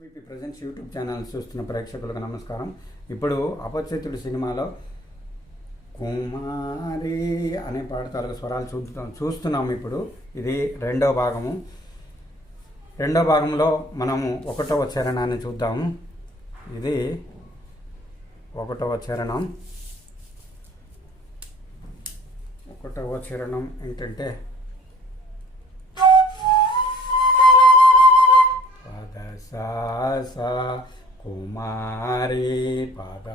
SVP presents YouTube channel చూస్తున్న ప్రేక్షకులకు నమస్కారం. ఇప్పుడు అపరిచితుడు సినిమాలో కుమారి అనే పాట తాలూకు స్వరాలు చూస్తున్నాం. ఇప్పుడు ఇది రెండో భాగంలో మనము 1వ చరణాన్ని చూద్దాము. ఇది 1వ చరణం. 1వ చరణం ఏంటంటే సా కుమారి పాద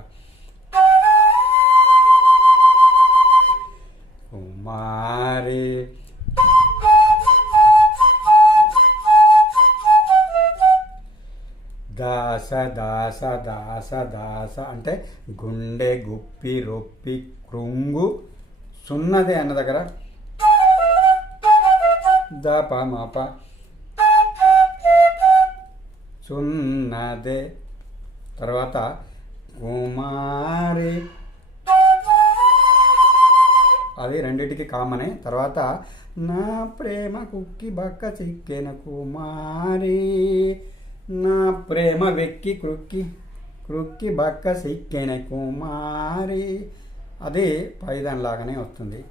కుమారి దాస దాస దాస దాస అంటే గుండె గుప్పి రొప్పి కృంగు సున్నదే అన్న దగ్గర దప మాప సున్నదే. తర్వాత కుమారి అది రెండిటికి కామనే. తర్వాత నా ప్రేమ కుక్కి బక్క చిక్కెన కుమారి, నా ప్రేమ వెక్కి కృక్కి బక్క చిక్కెన కుమారి, అది పైదానిలాగానే వస్తుంది.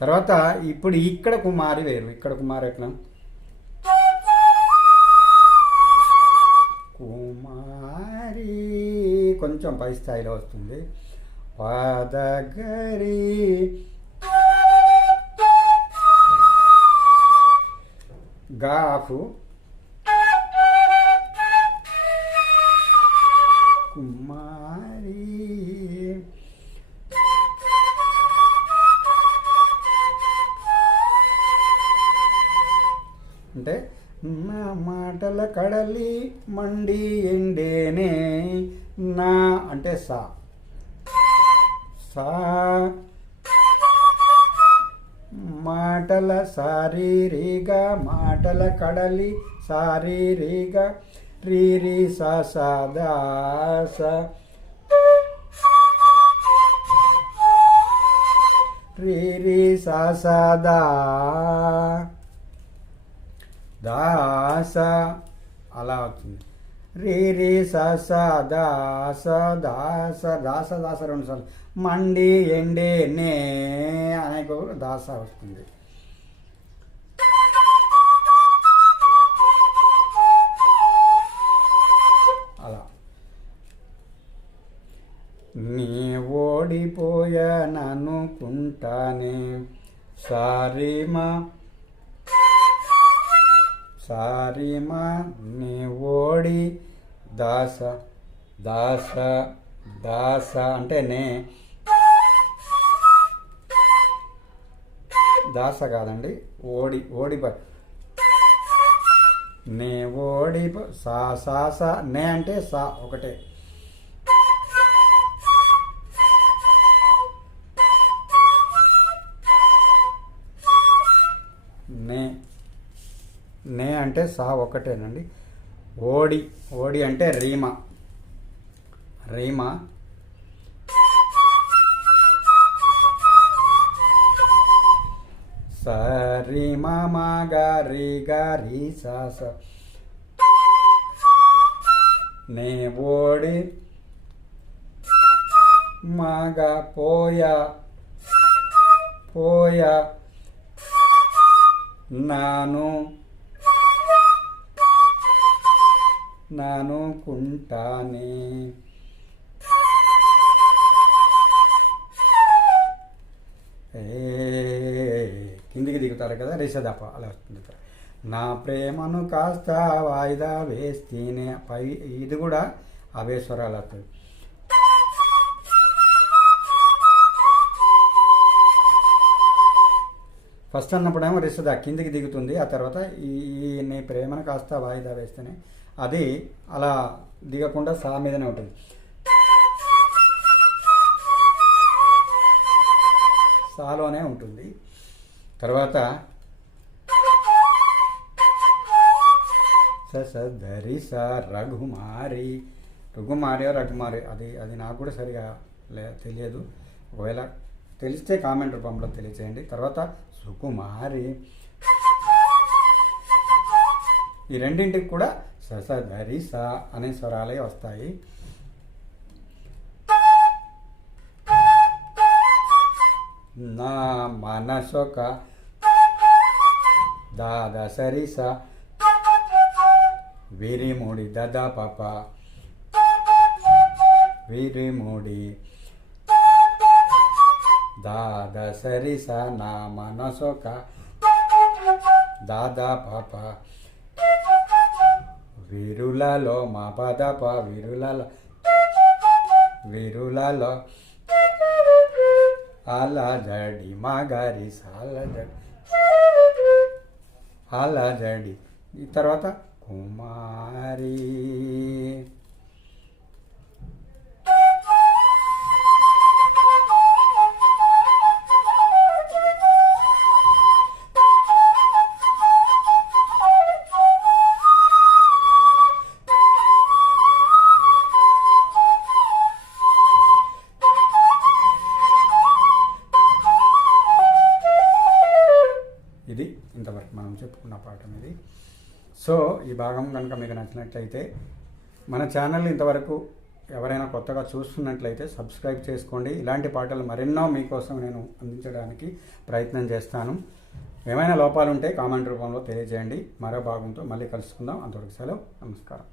తర్వాత ఇప్పుడు ఇక్కడ కుమారి వేరు. ఇక్కడ కుమారి ఎట్లా కుమారి కొంచెం పై స్థాయిలో వస్తుంది. పాదగరి గాఫు కుమారి అంటే నా మాటల కడలి మండి ఎండేనే, నా అంటే సా మాటల శారీరిగా మాటల కడలి శారీరిగా రీరి సదాస రీరి సదా దాస అలా అవుతుంది. రీరి స దాస దాస దాస దాస 2 సార్లు మండి ఎండే నే అనే దాస వస్తుంది. అలా నీ ఓడిపోయాననుకుంటానే సారీమా సారీమా నీ ఓడి దాస దాస దాస అంటే నే దాస కాదండి, ఓడి నే ఓడి సా సా సా నే అంటే సా ఒకటే. నే అంటే సా ఒకటేనండి. ఓడి అంటే రీమా సరీమా మా గారి గారి సాస నే ఓడి మాగా పోయా నాను కుంటానే. కిందికి దిగుతారు కదా రిషదప అలా వస్తుంది. నా ప్రేమను కాస్త వాయిదా వేస్తేనే పై ఇది కూడా అవే స్వరాలు అవుతుంది. ఫస్ట్ అన్నప్పుడేమో రిషద కిందికి దిగుతుంది, ఆ తర్వాత ఈ నీ ప్రేమను కాస్త వాయిదా వేస్తేనే అది అలా దిగకుండా సా మీదనే ఉంటుంది. సాలోనే ఉంటుంది. తర్వాత సరి స రఘుమారి అది నాకు కూడా సరిగా తెలియదు. ఒకవేళ తెలిస్తే కామెంట్ రూపంలో తెలియచేయండి. తర్వాత సుకుమారి ఈ రెండింటికి కూడా సస ధరి సా అనే స్వరాలే వస్తాయి. నా మనసొక దాద సరిస విరిముడి దద పప విరిముడి దాద సరిస నా మనసొక దాదా పాప విరులలో మా పదప విరులలో అలజడి మగరి అలజడి. ఈ తర్వాత కుమారి ఇది ఇంతవరకు మనం చెప్పుకున్న పాఠం ఇది. సో ఈ భాగం కనుక మీకు నచ్చినట్లయితే మన ఛానల్ ఇంతవరకు ఎవరైనా కొత్తగా చూస్తున్నట్లయితే సబ్స్క్రైబ్ చేసుకోండి. ఇలాంటి పాటలు మరెన్నో మీకోసం నేను అందించడానికి ప్రయత్నం చేస్తాను. ఏమైనా లోపాలు ఉంటే కామెంట్ రూపంలో తెలియజేయండి. మరో భాగంతో మళ్ళీ కలుసుకుందాం. అంతవరకు సెలవు. నమస్కారం.